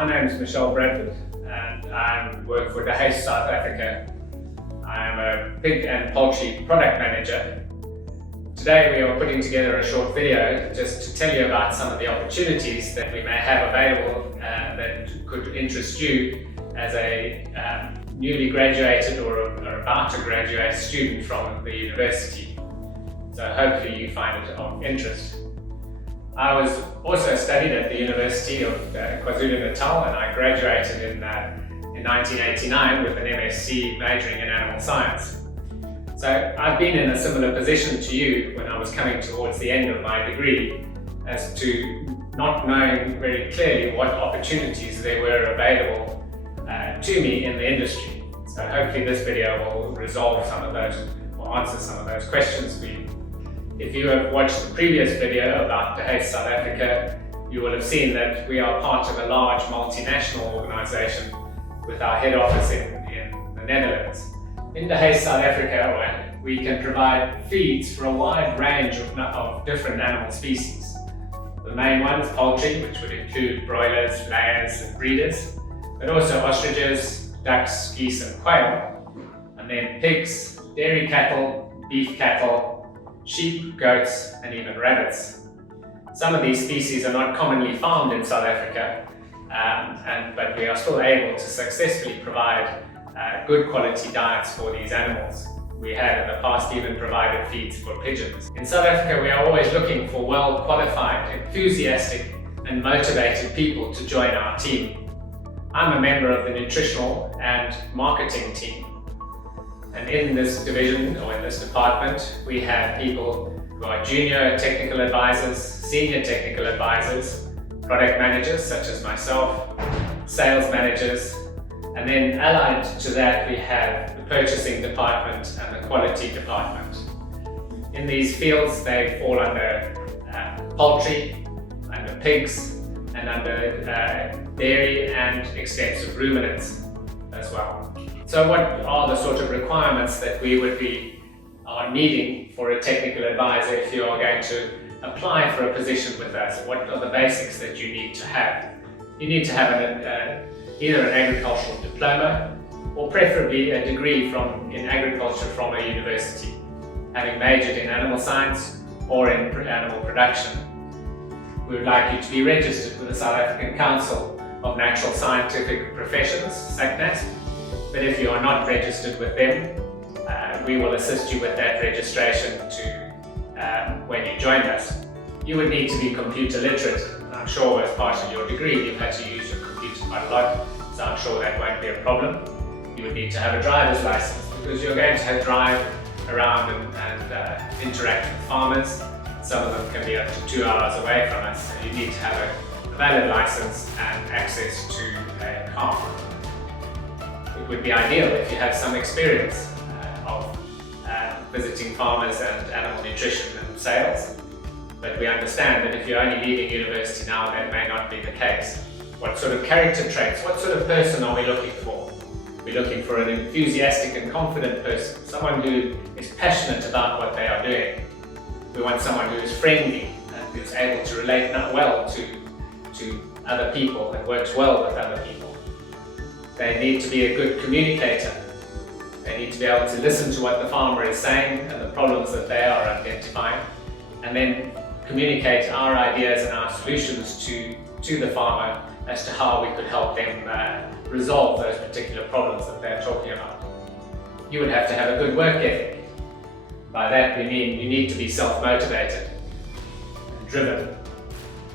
My name is Michelle Bradford and I work for Heus South Africa. I am a pig and poultry product manager. Today we are putting together a short video just to tell you about some of the opportunities that we may have available that could interest you as a newly graduated or about to graduate student from the university. So hopefully you find it of interest. I was also studied at the University of KwaZulu-Natal and I graduated in 1989 with an MSc majoring in animal science. So I've been in a similar position to you when I was coming towards the end of my degree as to not knowing very clearly what opportunities there were available to me in the industry. So hopefully this video will resolve some of those or answer some of those questions for you. If you have watched the previous video about the Heus South Africa, you will have seen that we are part of a large multinational organisation with our head office in the Netherlands. In the Heus South Africa, we can provide feeds for a wide range of different animal species. The main ones, poultry, which would include broilers, layers and breeders, but also ostriches, ducks, geese and quail, and then pigs, dairy cattle, beef cattle, sheep, goats and even rabbits. Some of these species are not commonly found in South Africa, but we are still able to successfully provide good quality diets for these animals. We have in the past even provided feeds for pigeons. In South Africa we are always looking for well qualified, enthusiastic and motivated people to join our team. I'm a member of the nutritional and marketing team. And in this division or in this department, we have people who are junior technical advisors, senior technical advisors, product managers such as myself, sales managers, and then allied to that we have the purchasing department and the quality department. In these fields they fall under poultry, under pigs, and under dairy and extensive ruminants as well. So what are the sort of requirements that we would be needing for a technical advisor if you are going to apply for a position with us? What are the basics that you need to have? You need to have either an agricultural diploma or preferably a degree in agriculture from a university, having majored in animal science or in animal production. We would like you to be registered with the South African Council of Natural Scientific Professions, SACNAS. But if you are not registered with them, we will assist you with that registration when you join us. You would need to be computer literate. I'm sure as part of your degree you've had to use your computer quite a lot, so I'm sure that won't be a problem. You would need to have a driver's license because you're going to drive around and interact with farmers. Some of them can be up to 2 hours away from us, so you need to have a valid license and access to a car. It would be ideal if you have some experience of visiting farmers and animal nutrition and sales. But we understand that if you're only leaving university now, that may not be the case. What sort of character traits, what sort of person are we looking for? We're looking for an enthusiastic and confident person, someone who is passionate about what they are doing. We want someone who is friendly and who's able to relate well to other people and works well with other people. They need to be a good communicator. They need to be able to listen to what the farmer is saying and the problems that they are identifying, and then communicate our ideas and our solutions to the farmer as to how we could help them resolve those particular problems that they're talking about. You would have to have a good work ethic. By that we mean you need to be self-motivated and driven.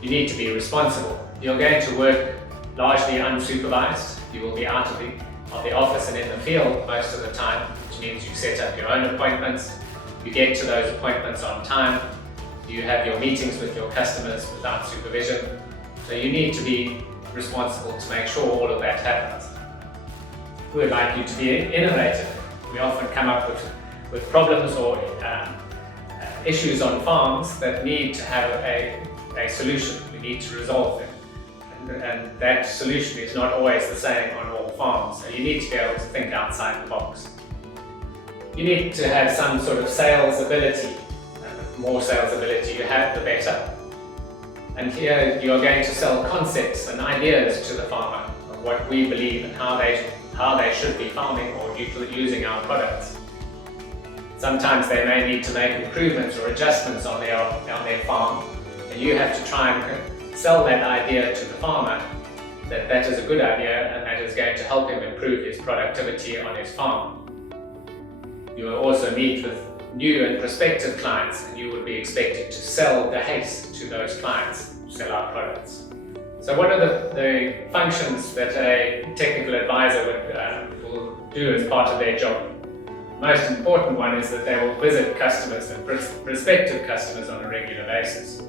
You need to be responsible. You're going to work largely unsupervised. You will be out of the office and in the field most of the time, which means you set up your own appointments, you get to those appointments on time, you have your meetings with your customers without supervision. So you need to be responsible to make sure all of that happens. We would like you to be innovative. We often come up with problems or issues on farms that need to have a solution. We need to resolve them. And that solution is not always the same on all farms, so you need to be able to think outside the box. You need to have some sort of sales ability. The more sales ability you have, the better. And here you are going to sell concepts and ideas to the farmer of what we believe and how they should be farming or using our products. Sometimes they may need to make improvements or adjustments on their farm, and you have to try and sell that idea to the farmer that that is a good idea and that is going to help him improve his productivity on his farm. You will also meet with new and prospective clients, and you would be expected to sell the Heus to those clients, sell our products. So what are the functions that a technical advisor will do as part of their job? The most important one is that they will visit customers and prospective customers on a regular basis.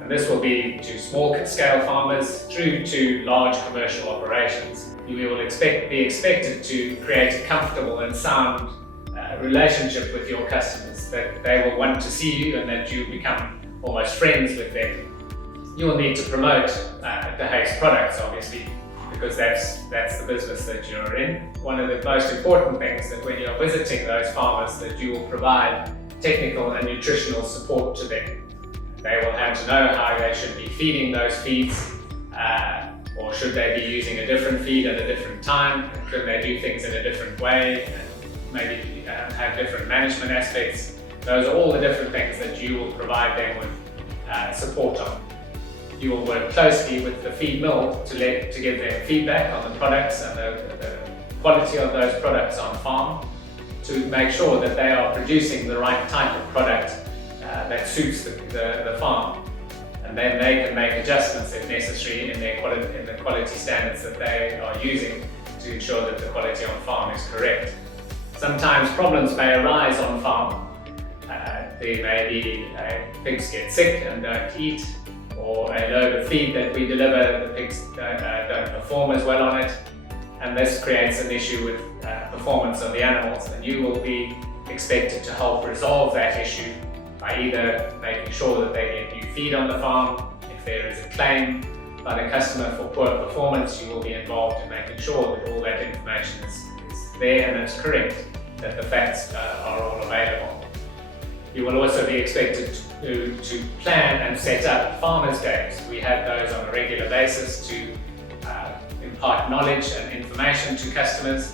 And this will be to small-scale farmers through to large commercial operations. You will be expected to create a comfortable and sound relationship with your customers, that they will want to see you and that you become almost friends with them. You will need to promote the Heus products, obviously, because that's the business that you're in. One of the most important things that when you're visiting those farmers, that you will provide technical and nutritional support to them. They will have to know how they should be feeding those feeds, or should they be using a different feed at a different time, should they do things in a different way, and maybe have different management aspects. Those are all the different things that you will provide them with support on. You will work closely with the feed mill to give them feedback on the products and the quality of those products on farm, to make sure that they are producing the right type of product that suits the farm. And then they can make adjustments if necessary in the quality standards that they are using to ensure that the quality on farm is correct. Sometimes problems may arise on farm. There may be pigs get sick and don't eat, or a load of feed that we deliver, the pigs don't perform as well on it, and this creates an issue with performance of the animals, and you will be expected to help resolve that issue by either making sure that they get new feed on the farm. If there is a claim by the customer for poor performance, you will be involved in making sure that all that information is there and it's correct, that the facts are all available. You will also be expected to plan and set up farmers' days. We have those on a regular basis to impart knowledge and information to customers,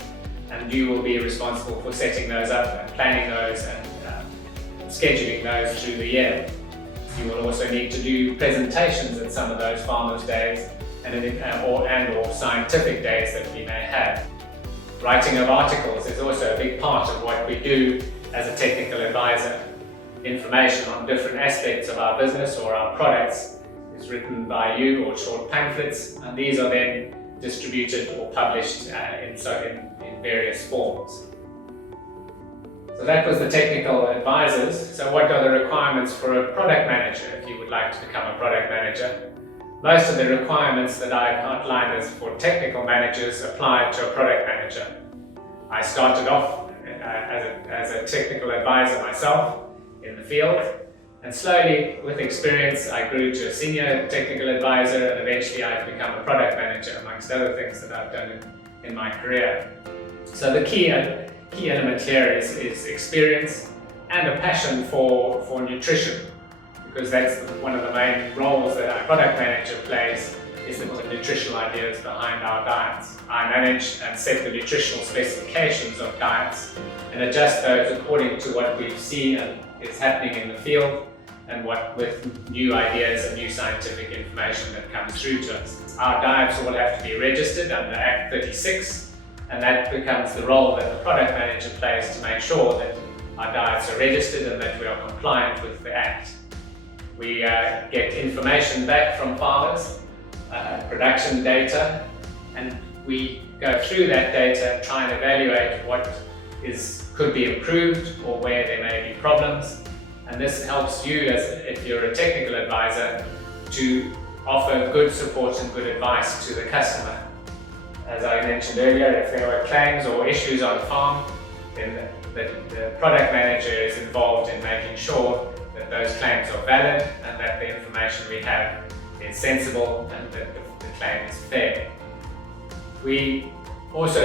and you will be responsible for setting those up and planning those and scheduling those through the year. You will also need to do presentations at some of those farmers' days or scientific days that we may have. Writing of articles is also a big part of what we do as a technical advisor. Information on different aspects of our business or our products is written by you, or short pamphlets, and these are then distributed or published in various forms. So that was the technical advisors. So what are the requirements for a product manager if you would like to become a product manager? Most of the requirements that I've outlined as for technical managers apply to a product manager. I started off as a technical advisor myself in the field, and slowly with experience I grew to a senior technical advisor, and eventually I've become a product manager, amongst other things that I've done in my career. So the key element here is experience and a passion for nutrition, because that's one of the main roles that our product manager plays, is the nutritional ideas behind our diets. I manage and set the nutritional specifications of diets and adjust those according to what we see and is happening in the field, and with new ideas and new scientific information that comes through to us. Our diets all have to be registered under Act 36, and that becomes the role that the product manager plays to make sure that our diets are registered and that we are compliant with the Act. We get information back from farmers, production data, and we go through that data and try and evaluate what could be improved or where there may be problems. And this helps you, if you're a technical advisor, to offer good support and good advice to the customer. As I mentioned earlier, if there were claims or issues on farm, then the product manager is involved in making sure that those claims are valid and that the information we have is sensible and that the claim is fair. We also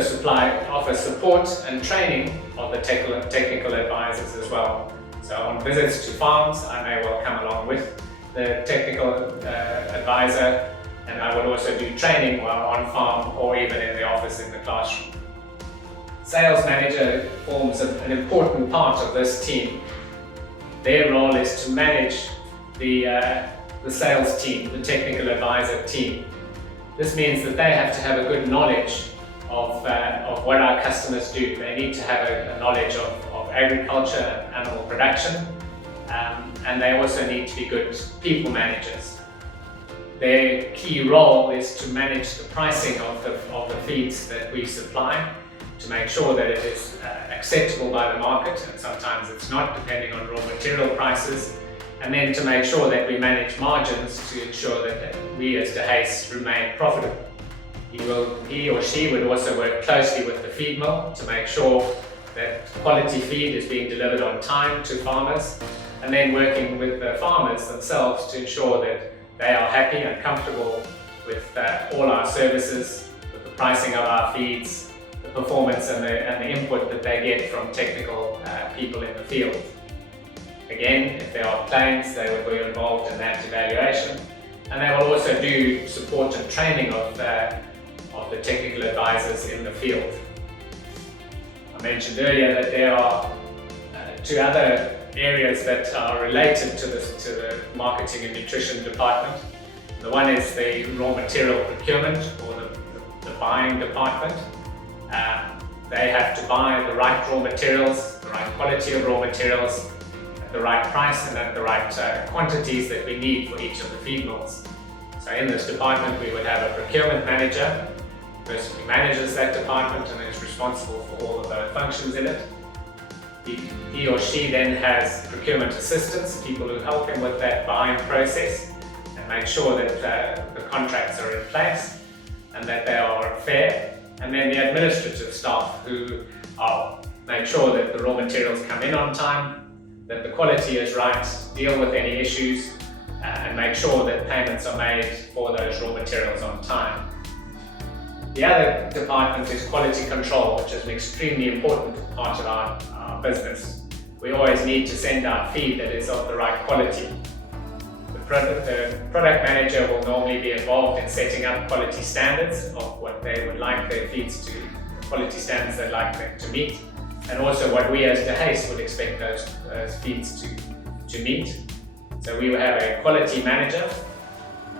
offer support and training of the technical advisors as well. So on visits to farms, I may well come along with the technical advisor, and I will also do training while on farm or even in the office in the classroom. Sales manager forms an important part of this team. Their role is to manage the sales team, the technical advisor team. This means that they have to have a good knowledge of what our customers do. They need to have a knowledge of agriculture and animal production, and they also need to be good people managers. Their key role is to manage the pricing of the feeds that we supply, to make sure that it is acceptable by the market, and sometimes it's not, depending on raw material prices, and then to make sure that we manage margins to ensure that we as De Heus remain profitable. He or she would also work closely with the feed mill to make sure that quality feed is being delivered on time to farmers, and then working with the farmers themselves to ensure that they are happy and comfortable with all our services, with the pricing of our feeds, the performance and the input that they get from technical people in the field. Again, if there are claims, they will be involved in that evaluation, and they will also do support and training of the technical advisors in the field. I mentioned earlier that there are two other areas that are related to the marketing and nutrition department. The one is the raw material procurement, or the buying department. They have to buy the right raw materials, the right quality of raw materials, at the right price and at the right quantities that we need for each of the feed mills. So in this department we would have a procurement manager, the person who manages that department and is responsible for all of the functions in it. He or she then has procurement assistants, people who help him with that buying process and make sure that the contracts are in place and that they are fair. And then the administrative staff who make sure that the raw materials come in on time, that the quality is right, deal with any issues, and make sure that payments are made for those raw materials on time. The other department is quality control, which is an extremely important part of our business. We always need to send out feed that is of the right quality. The product manager will normally be involved in setting up quality standards of what they would like their feeds to, the quality standards they'd like them to meet, and also what we as De Heus would expect those feeds to meet. So we will have a quality manager,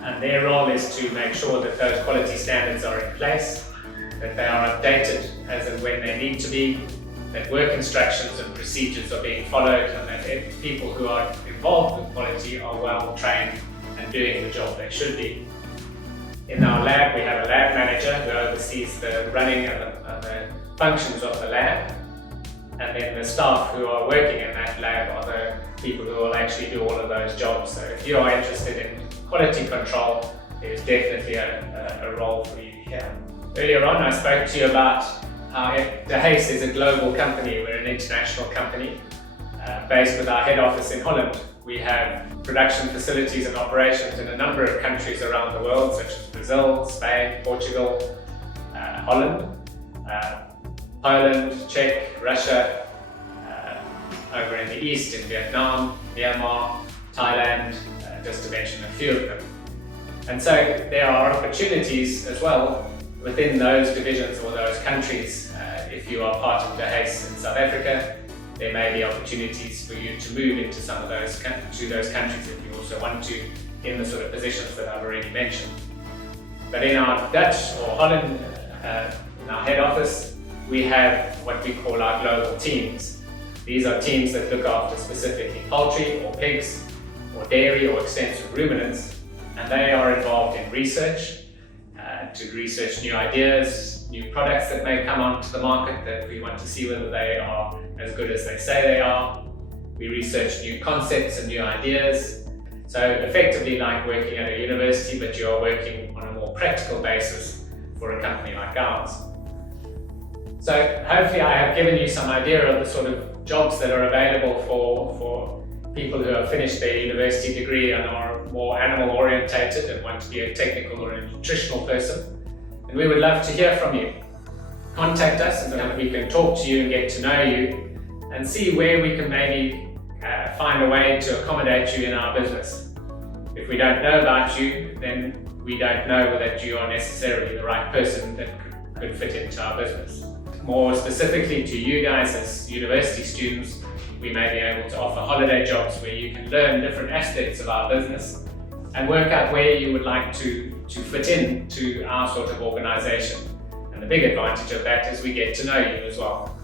and their role is to make sure that those quality standards are in place, that they are updated as and when they need to be, that work instructions and procedures are being followed, and that people who are involved with quality are well trained and doing the job they should be. In our lab, we have a lab manager who oversees the running and the functions of the lab, and then the staff who are working in that lab are the people who will actually do all of those jobs. So if you are interested in quality control, there's definitely a role for you here. Earlier on, I spoke to you about how De Heus is a global company. We're an international company based with our head office in Holland. We have production facilities and operations in a number of countries around the world, such as Brazil, Spain, Portugal, Holland, Poland, Czech, Russia, over in the east in Vietnam, Myanmar, Thailand, just to mention a few of them. And so there are opportunities as well within those divisions or those countries. If you are part of De Heus in South Africa, there may be opportunities for you to move into some of those countries if you also want to, in the sort of positions that I've already mentioned. But in our Dutch or Holland, in our head office, we have what we call our global teams. These are teams that look after specifically poultry or pigs or dairy or extensive ruminants, and they are involved in research, to research new ideas, new products that may come onto the market that we want to see whether they are as good as they say they are. We research new concepts and new ideas. So effectively like working at a university, but you are working on a more practical basis for a company like ours. So hopefully I have given you some idea of the sort of jobs that are available for people who have finished their university degree and are more animal orientated and want to be a technical or a nutritional person. And we would love to hear from you. Contact us and we can talk to you and get to know you and see where we can maybe find a way to accommodate you in our business. If we don't know about you, then we don't know that you are necessarily the right person that could fit into our business. More specifically to you guys as university students, we may be able to offer holiday jobs where you can learn different aspects of our business and work out where you would like to fit into our sort of organisation. And the big advantage of that is we get to know you as well.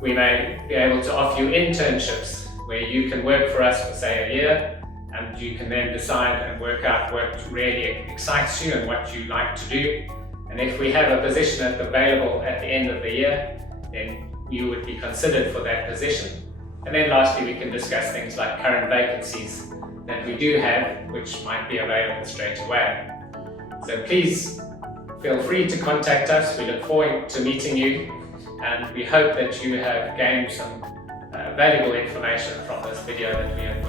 We may be able to offer you internships where you can work for us for say a year, and you can then decide and work out what really excites you and what you like to do. And if we have a position available at the end of the year, then you would be considered for that position. And then lastly, we can discuss things like current vacancies that we do have, which might be available straight away. So please feel free to contact us. We look forward to meeting you, and we hope that you have gained some valuable information from this video that we have